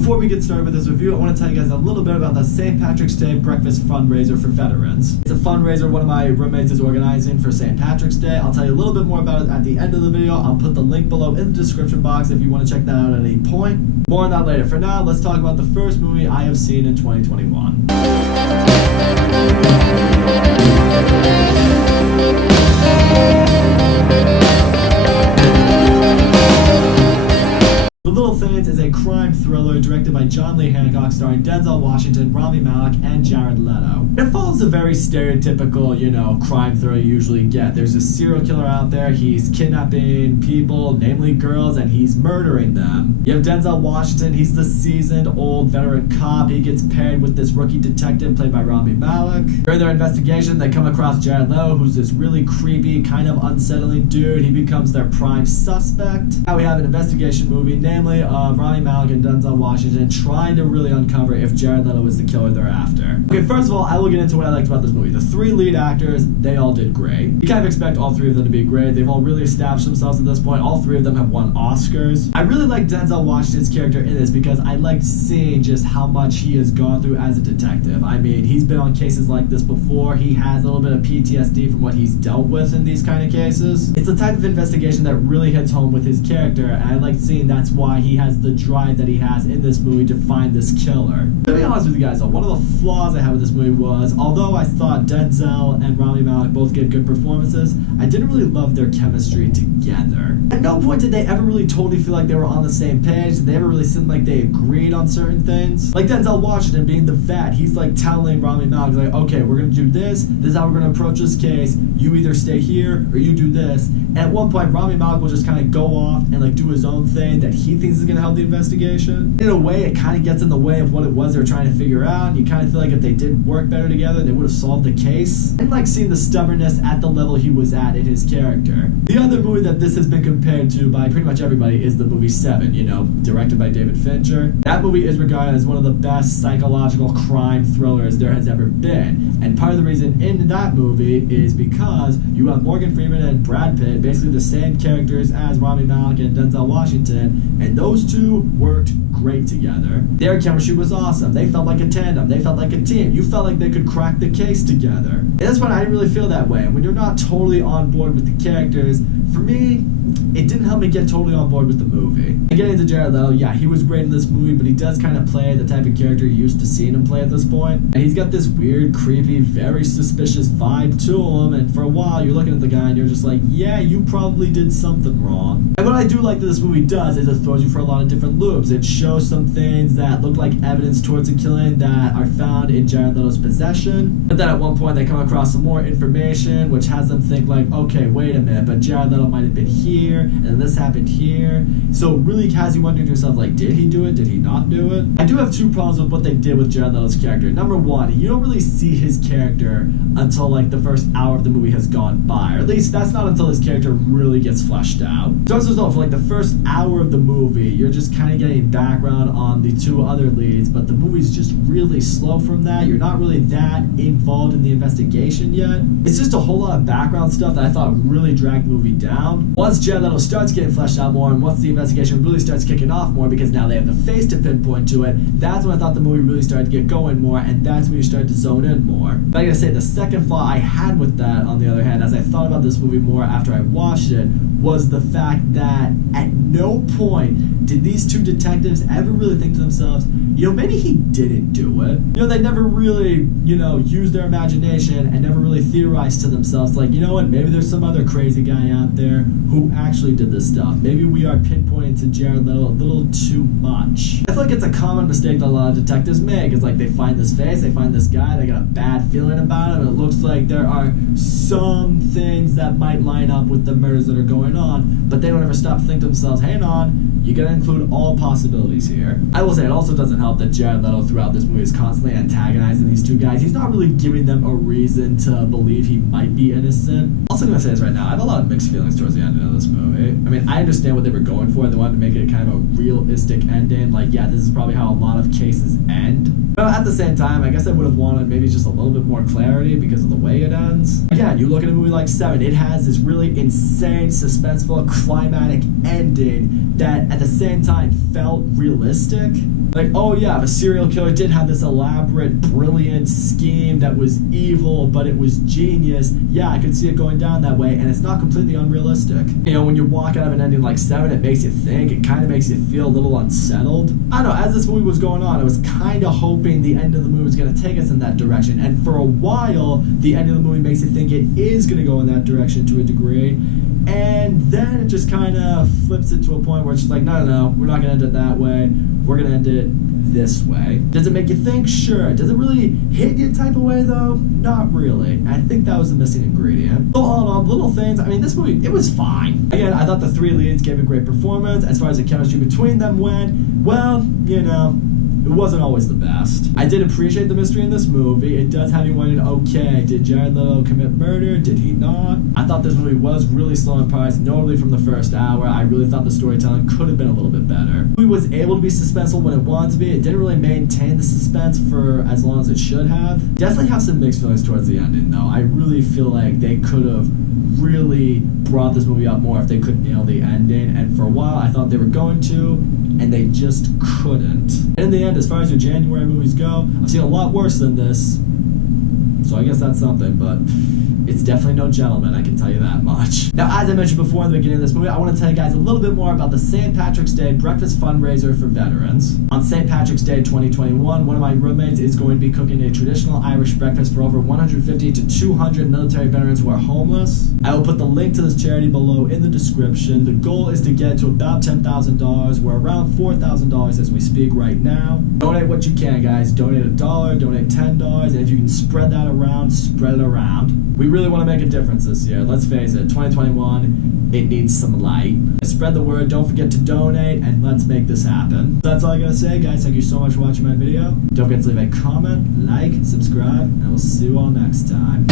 Before we get started with this review, I want to tell you guys a little bit about the St. Patrick's Day breakfast fundraiser for veterans. It's a fundraiser one of my roommates is organizing for St. Patrick's Day. I'll tell you a little bit more about it at the end of the video. I'll put the link below in the description box if you want to check that out at any point. More on that later. For now, let's talk about the first movie I have seen in 2021. The Little Things is a crime thriller directed by John Lee Hancock starring Denzel Washington, Rami Malek, and Jared Leto. It follows the very stereotypical, crime thriller you usually get. There's a serial killer out there, he's kidnapping people, namely girls, and he's murdering them. You have Denzel Washington, he's the seasoned old veteran cop. He gets paired with this rookie detective played by Rami Malek. During their investigation, they come across Jared Leto, who's this really creepy, kind of unsettling dude. He becomes their prime suspect. Now we have an investigation movie, namely of Rami Malek and Denzel Washington trying to really uncover if Jared Leto is the killer they're after. Okay, first of all, I will get into what I liked about this movie. The three lead actors, they all did great. You kind of expect all three of them to be great. They've all really established themselves at this point. All three of them have won Oscars. I really like Denzel Washington's character in this because I liked seeing just how much he has gone through as a detective. I mean, he's been on cases like this before. He has a little bit of PTSD from what he's dealt with in these kind of cases. It's the type of investigation that really hits home with his character, and I like seeing that's why he has the drive that he has in this movie to find this killer. To be honest with you guys though, one of the flaws I had with this movie was, although I thought Denzel and Rami Malek both gave good performances, I didn't really love their chemistry together. At no point did they ever really totally feel like they were on the same page. Did they ever really seem like they agreed on certain things? Like Denzel Washington being the vet, he's like telling Rami Malek, like, okay, we're gonna do this is how we're gonna approach this case, you either stay here or you do this. And at one point, Rami Malek will just kind of go off and like do his own thing that he thinks is gonna help the investigation. In a way, it kind of gets in the way of what it was they were trying to figure out. You kind of feel like if they did work better together, they would have solved the case. And like seeing the stubbornness at the level he was at in his character. The other movie that this has been compared to by pretty much everybody is the movie Seven, directed by David Fincher. That movie is regarded as one of the best psychological crime thrillers there has ever been. And part of the reason in that movie is because you have Morgan Freeman and Brad Pitt, basically the same characters as Rami Malek and Denzel Washington, and those two worked great together. Their chemistry was awesome. They felt like a tandem. They felt like a team. You felt like they could crack the case together. And that's when I didn't really feel that way. And when you're not totally on board with the characters, for me, it didn't help me get totally on board with the movie. And getting into Jared Leto, yeah, he was great in this movie, but he does kind of play the type of character you're used to seeing him play at this point. And he's got this weird, creepy, very suspicious vibe to him, and for a while you're looking at the guy and you're just like, yeah, you probably did something wrong. And what I do like that this movie does is it throws you for a lot of different loops. It shows some things that look like evidence towards a killing that are found in Jared Leto's possession, but then at one point they come across some more information which has them think like, okay, wait a minute, but Jared Leto might have been here, and this happened here. So it really has you wondering to yourself, like, did he do it? Did he not do it? I do have two problems with what they did with Jared Leto's character. Number one, you don't really see his character until like the first hour of the movie has gone by, or at least that's not until his character really gets fleshed out. So as a result, for like the first hour of the movie, you're just kind of getting background on the two other leads, but the movie's just really slow from that. You're not really that involved in the investigation yet. It's just a whole lot of background stuff that I thought really dragged the movie down. Once Jared Leto starts getting fleshed out more, and once the investigation really starts kicking off more, because now they have the face to pinpoint to it, that's when I thought the movie really started to get going more, and that's when you start to zone in more. But I gotta say, the second flaw I had with that, on the other hand, as I thought about this movie more after I watched it, was the fact that at no point did these two detectives ever really think to themselves, maybe he didn't do it. They never really, used their imagination and never really theorized to themselves, like, what, maybe there's some other crazy guy out there who actually did this stuff. Maybe we are pinpointing to Jared Leto a little too much. I feel like it's a common mistake that a lot of detectives make. It's like they find this face, they find this guy, they got a bad feeling about him, and it looks like there are some things that might line up with the murders that are going on, but they don't ever stop to think to themselves, hang on, you gotta include all possibilities here. I will say it also doesn't help that Jared Leto throughout this movie is constantly antagonizing these two guys. He's not really giving them a reason to believe he might be innocent. Also gonna say this right now, I have a lot of mixed feelings towards the ending of this movie. I mean, I understand what they were going for. They wanted to make it kind of a realistic ending. Like, yeah, this is probably how a lot of cases end. But at the same time, I guess I would have wanted maybe just a little bit more clarity because of the way it ends. Again, you look at a movie like Seven, it has this really insane, suspenseful, climatic ending that at the same time felt realistic. Like, oh yeah, if a serial killer did have this elaborate, brilliant scheme that was evil, but it was genius, yeah, I could see it going down that way, and it's not completely unrealistic. You know, when you walk out of an ending like 7, it makes you think, it kind of makes you feel a little unsettled. I don't know, as this movie was going on, I was kind of hoping the end of the movie was going to take us in that direction, and for a while, the end of the movie makes you think it is going to go in that direction to a degree, and then it just kind of flips it to a point where it's just like, no, we're not going to end it that way, we're going to end it this way. Does it make you think? Sure. Does it really hit you type of way though? Not really. I think that was the missing ingredient. So all in all, little things, I mean, this movie, it was fine. Again, I thought the 3 leads gave a great performance. As far as the chemistry between them went, well, you know, it wasn't always the best. I did appreciate the mystery in this movie. It does have you wondering, okay, did Jared Leto commit murder? Did he not? I thought this movie was really slow in parts, notably from the first hour. I really thought the storytelling could have been a little bit better. The movie was able to be suspenseful when it wanted to be. It didn't really maintain the suspense for as long as it should have. Definitely have some mixed feelings towards the ending, though. I really feel like they could have really brought this movie up more if they could nail the ending, and for a while I thought they were going to, and they just couldn't. And in the end, as far as your January movies go, I've seen a lot worse than this, so I guess that's something, but it's definitely no Gentleman, I can tell you that much. Now, as I mentioned before in the beginning of this movie, I want to tell you guys a little bit more about the St. Patrick's Day breakfast fundraiser for veterans. On St. Patrick's Day 2021, one of my roommates is going to be cooking a traditional Irish breakfast for over 150 to 200 military veterans who are homeless. I will put the link to this charity below in the description. The goal is to get to about $10,000. We're around $4,000 as we speak right now. Donate what you can, guys. Donate $1, donate $10, and if you can spread that around, spread it around. We really want to make a difference this year. Let's face it, 2021, it needs some light. Spread the word, don't forget to donate, and let's make this happen. That's all I gotta say, guys. Thank you so much for watching my video. Don't forget to leave a comment, like, subscribe, and I will see you all next time.